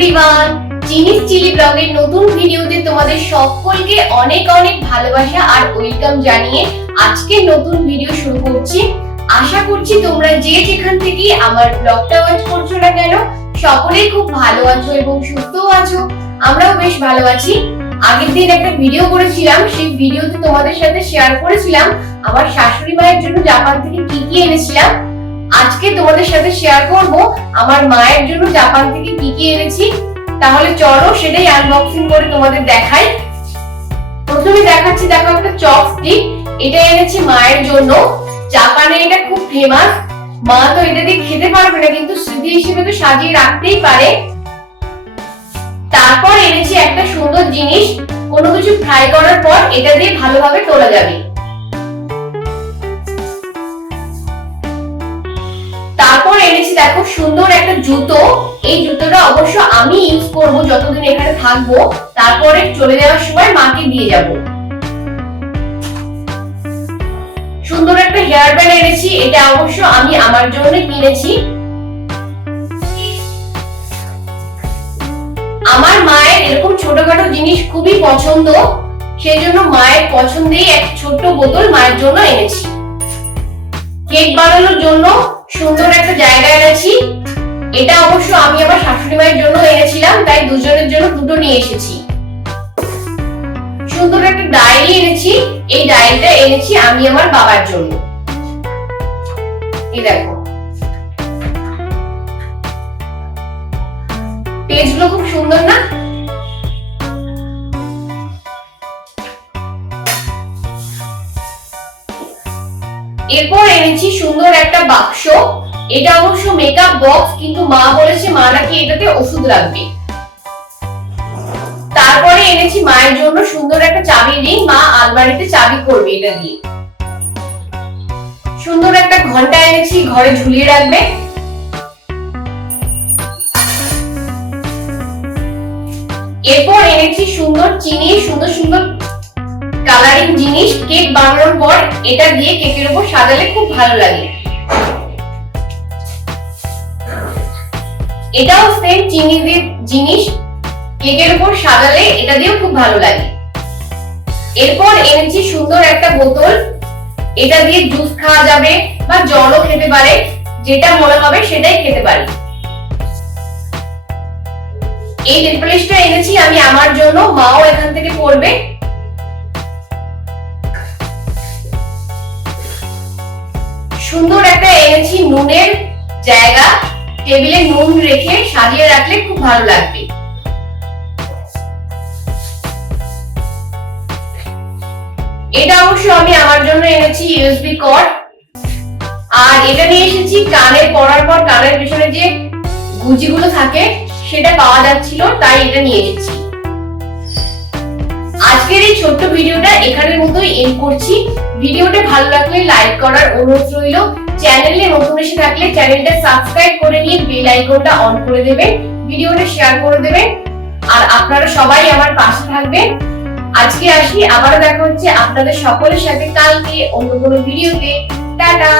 Everyone, চিনিস chilli ব্লগের নতুন ভিডিওতে তোমাদের সকলকে অনেক অনেক ভালোবাসা আর ওয়েলকাম জানিয়ে আজকে নতুন ভিডিও শুরু করছি। আশা করছি তোমরা যে যেখান থেকে আমার ব্লগটা ওয়াচ করছো না কেন সকলেই খুব ভালো আছো এবং সুস্থ আছো। আমরাও বেশ ভালো আছি। আগের দিন একটা ভিডিও করেছিলাম, সেই ভিডিওতে তোমাদের সাথে শেয়ার করেছিলাম আমার শাশুড়ি মায়ের জন্য জাপান থেকে কি কি এনেছিলাম। আজকে তোমাদের সাথে শেয়ার করব আমার মায়ের জন্য জাপান থেকে কি কি এনেছি। তাহলে চলো সেটাই আনবক্সিং করে তোমাদের দেখাই। প্রথমে দেখাচ্ছি, দেখো একটা চপস্টিক, এটা এনেছি মায়ের জন্য। জাপানে এটা খুব ফেমাস। মা তো এটা দিয়ে খেতে পারবে না, কিন্তু স্মৃতি হিসেবে তো সাজিয়ে রাখতেই পারে। তারপর এনেছি একটা সুন্দর জিনিস, কোনো কিছু ফ্রাই করার পর এটা দিয়ে ভালোভাবে তোলা যাবে। তারপর এনেছি দেখো সুন্দর একটা জুতো। এই জুতোটা অবশ্য আমি ইউজ করব যতদিন এখানে থাকবো, তারপরে চলে যাওয়ার সময় মাকে দিয়ে যাব। সুন্দর একটা হেয়ার ব্যান্ড এনেছি, এটা অবশ্য আমি আমার জন্য কিনেছি। আমার মায়ের এরকম ছোটখাটো জিনিস খুবই পছন্দ, সেই জন্য মায়ের পছন্দেই এক ছোট্ট বোতল মায়ের জন্য এনেছি। কেক বানানোর জন্য সুন্দর একটা জায়গা এনেছি, এটা অবশ্য আমি আমার শাশুড়ি মায়ের জন্য এনেছিলাম, তাই দুজনের জন্য দুটো নিয়ে এসেছি। সুন্দর একটা ডায়েরি এনেছি, এই ডায়েরিটা এনেছি আমি আমার বাবার জন্য। এই দেখো পেজগুলো খুব সুন্দর না? এরপর এনেছি সুন্দর একটা বাক্স, এটা অবশ্য মেকআপ বক্স, কিন্তু মা বলেছে মা নাকি এটাতে ওষুধ রাখবে। তারপরে এনেছি মায়ের জন্য সুন্দর একটা চাবি রিং, মা আলমারিতে চাবি করবে এটা দিয়ে। সুন্দর একটা ঘন্টা এনেছি, ঘরে ঝুলিয়ে রাখবে। এরপর এনেছি সুন্দর চিনি, সুন্দর সুন্দর কালারিং জিনিস, কেক বানানোর পর এটা দিয়ে কেকের উপর সাজালে খুব ভালো লাগে। এটাও সেম চিনি দিয়ে জিনিস, কেকের উপর সাজালে এটা দিয়েও খুব ভালো লাগে। এরপর এনেছি সুন্দর একটা বোতল, এটা দিয়ে জুস খাওয়া যাবে বা জলও খেতে পারে, যেটা মনে হবে সেটাই খেতে পারি। এই নেলপলিশটা এনেছি আমি আমার জন্য, মাও এখান থেকে পরবে। সুন্দর একটা এনেছি নুনের জায়গা, টেবিলে নুন রেখে সাজিয়ে রাখলে খুব ভালো লাগবে। এটা অবশ্য আমি আমার জন্য এনেছি ইউএসবি কর্ড। আর এটা নিয়ে এসেছি কানে পরার পর কানের পেছনে যে গুজিগুলো থাকে সেটা পাওয়া যাচ্ছিল, তাই এটা নিয়ে এসেছি। আজকের এই ছোট্ট ভিডিওটা এখানের মতোই এন্ড করছি। ভিডিওটা ভালো লাগলে লাইক করার অনুরোধ রইল। চ্যানেলে নতুন এসে থাকলে চ্যানেলটা সাবস্ক্রাইব করে নিয়ে বেল আইকনটা অন করে দেবেন, ভিডিওটা শেয়ার করে দেবেন। আর আপনারা সবাই আমার পাশে থাকবেন। আজকে আসি, আবারও দেখা হচ্ছে আপনাদের সকলের সাথে কালকে অন্য কোনো ভিডিওতে। টাটা।